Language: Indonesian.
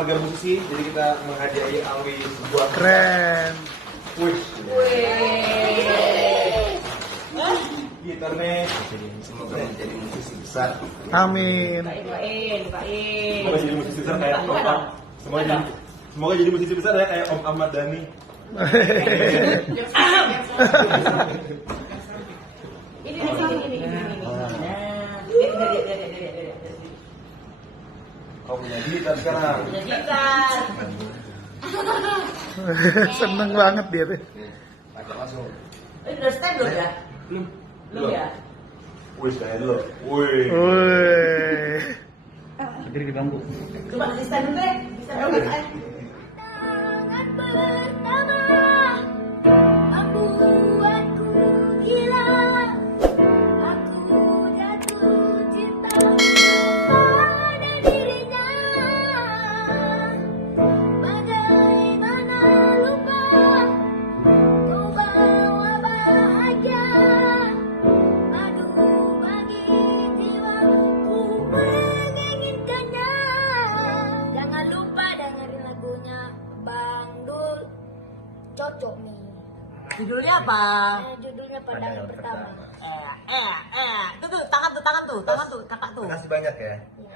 keluarga musisi, jadi kita menghadiahi Alwi sebuah Keren. wih. Gitarnya semoga menjadi musisi besar. Amin. Semoga jadi musisi besar kayak Om. Semoga jadi musisi besar ya kayak Om Ahmad Dhani. Ini. Kau punya gitar sekarang. Punya gitar. Seneng banget dia tuh. Agak langsung. Udah stand belum ya? Belum ya? Wih, kayak dulu. Wih. Woi. Akhirnya di bangku. Coba kasih stand dulu deh. Bisa berangkat aja. Tangan pertama membuatku gila. Aku jatuh cinta pada dirinya. Bagaimana lupa kau bawa bahagia madu bagi jiwaku menginginkannya. Jangan lupa dengerin lagunya Bang Dul, cocok nih. Judulnya apa? Judulnya Pandangan Pertama. Tuh, tangan tuh, kakak tuh. Makasih banyak ya. Ya.